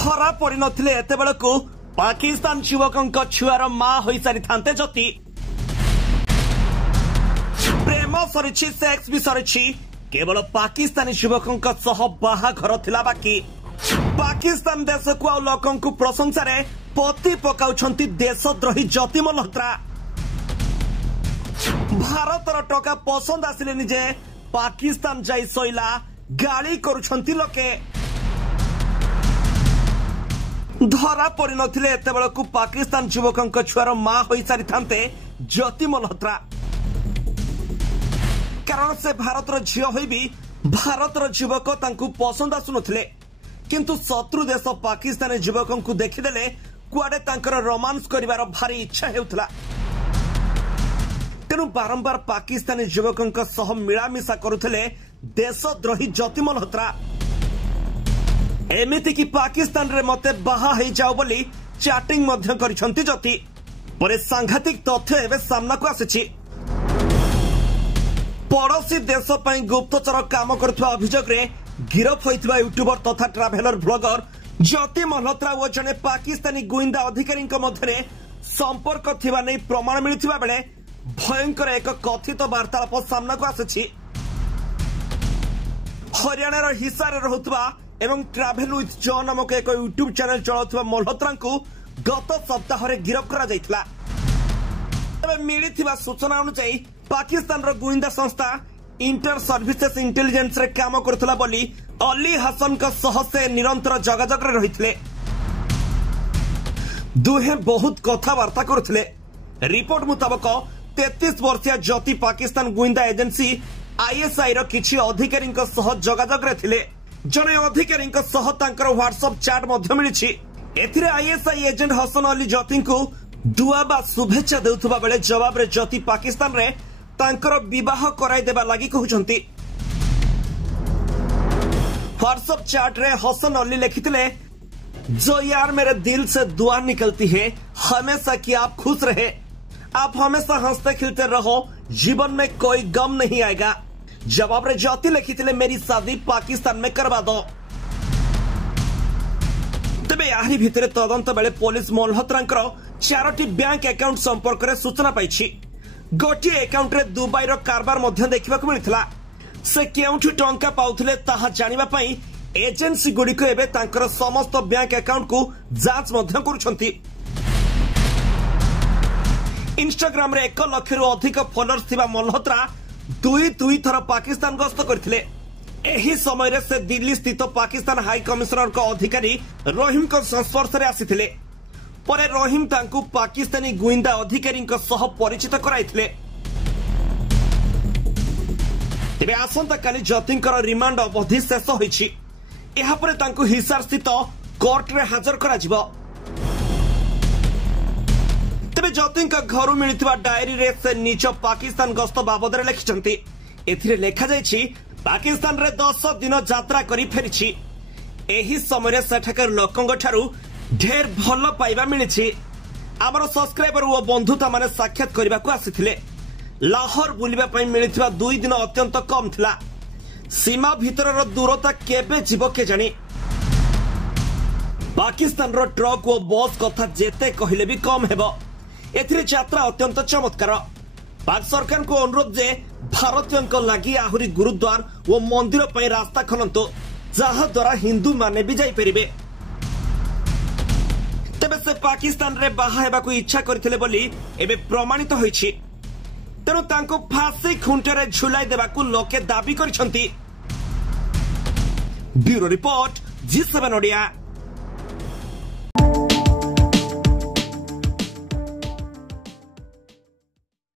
धरा पड़ नथिले एते बेलकु पाकिस्तान युवकंक छुआर मां होई सारी थांते जति प्रेम सरिछि सेक्स भी सरिछि केवल पाकिस्तानी युवकंक सह बाहाघर थिला बाकी पाकिस्तान देश को आ लोकंकु प्रशंसा रे पति पकाउछंती देशद्रोही जति मल्होत्रा भारतर टका पसंद आसिले निजे पाकिस्तान जाई सोइला गाली करुछंती लोके धरा पड़ नथिले एते बेलकु पाकिस्तान युवकंक छुआर मां होई सारी थांते ज्योति मल्होत्रा कारण से भारतर झियो होई भी भारतर युवक तांकु पसंद आसुनथिले किंतु शत्रु देश पाकिस्तानी युवकंकु देखिदेले कुआडे तांकर रोमांस करिवार भारी इच्छा हेउथला तेनु बारंबार पाकिस्तानी युवकंक सह मिलामिशा करुथिले देशद्रोही ज्योति मल्होत्रा एमिति की पाकिस्तान रे मते बाहा हेई जाओ बोली चैटिंग मध्य करिसंती ज्योति परे सांघातिक तथ्य एबे सामना को आसीछि पड़ोसी देश पई गुप्तचर काम करथुवा अभियोग रे गिरफ होइथुवा यूट्यूबर तथा ट्रैवलर ब्लॉगर ज्योति मल्होत्रा ओ जने पाकिस्तानी गुइंदा अधिकारी मध्य संपर्क थिबा नै प्रमाण मिलिथिबा बेले भयंकर एक कथित वार्तालाप सामना को आसीछि हरियाणार हिसार रहुथुवा एवं ट्रैवल विथ जॉन नामक एक यूट्यूब चैनल चलाउथुवा मल्होत्रा को गत सप्ताह रे गिरफ करा जायथिला तबे मिलिथिबा सूचना अनुसार पाकिस्तान रो गुइंदा संस्था इंटर सर्विसेस इंटेलिजेंस रे काम करथला बोली अली हसन का सह से निरंतर जगाजग रे रहिथिले दुहे बहुत कथा वार्ता करथिले रिपोर्ट मुताबिक 33 वर्षीय ज्योति पाकिस्तान गुइंदा एजेंसी आईएसआई रो किछि अधिकारी सह जगाजग रे थिले जने अधिकारी सह तांकर व्हाट्सएप चैट मध्य मिलिछि एथिरे आईएसआई एजेंट हसन अली ज्योति को दुआ बा शुभेच्छा देउथबा बेले जवाब रे ज्योति पाकिस्तान रे तांकर विवाह कराई देबा लागि कहउछंती व्हाट्सएप चैट रे हसन अली लिखितले जो यार मेरे दिल से दुआ निकलती है हमेशा कि आप खुश रहे आप हमेशा हंसते खिलते रहो जीवन में कोई गम नहीं आएगा जवाब रे ज्योति लिखितले मेरी शादी पाकिस्तान में करवा दो तबे याही भितरे तदंत बेले पुलिस मल्होत्रांकर 4टी बैंक अकाउंट संपर्क रे सूचना पाइछि गोटे अकाउंट रे दुबई रो कारबार मध्य देखिबा को मिलिथला से केउठु टंका पाउथले ताहा जानिबा पई एजेंसी गुडी को एबे तांकर समस्त बैंक अकाउंट को जांच मध्य करूछंती इंस्टाग्राम रे 1 लाख रु अधिक फॉलोअर्स थिबा मल्होत्रा दुई थर पाकिस्तान गस्त करथिले एही समय रे से दिल्ली स्थित पाकिस्तान हाई कमिश्नर को अधिकारी रहीम को संस्पर्श रे आसीथिले परे रहीम तांकु पाकिस्तानी गुइंदा अधिकारी सह परिचित कराइथिले तेबे आसंता काली ज्योतिंकर रिमांड अवधि शेष होइछि एहा परे तांकु हिसार स्थित कोर्ट रे हाजर करा जिवो तेबे ज्योतिंक घरु मिलिथिबा डायरी रे से निज पाकिस्तान गस्त बाबद रे लिखिसंती एथिरे लेखा जायछि पाकिस्तान रे 10 दिन यात्रा करी फेरिछि एही समय रे सेठकर लोकंग ठारू ढेर भल पाइबा मिलिछि आमर सब्सक्राइबर ओ बंधुता माने साक्षात करबा को आसीथिले लाहौर बुलिबा पई मिलिथिबा 2 दिन अत्यंत कम थिला सीमा भीतर दूरता केबे जीव के जानी पाकिस्तान रो ट्रक ओ बस कथा जेते कहिले भी कम हेबो एथिरे यात्रा अत्यंत चमत्कार पाक सरकार को अनुरोध जे भारतीयों लागि आहुरी गुरुद्वार ओ मंदिर पई रास्ता खनंतो जहा द्वारा हिंदू माने भी जाई परिबे तेबे से पाकिस्तान रे बाहा हेबा को इच्छा करथिले बोली एबे प्रमाणित होईछि तेनु तांको फांसी खुंटरे झुलाई देबा को लोके दाबी करछंती ब्यूरो रिपोर्ट G7 ओडिया।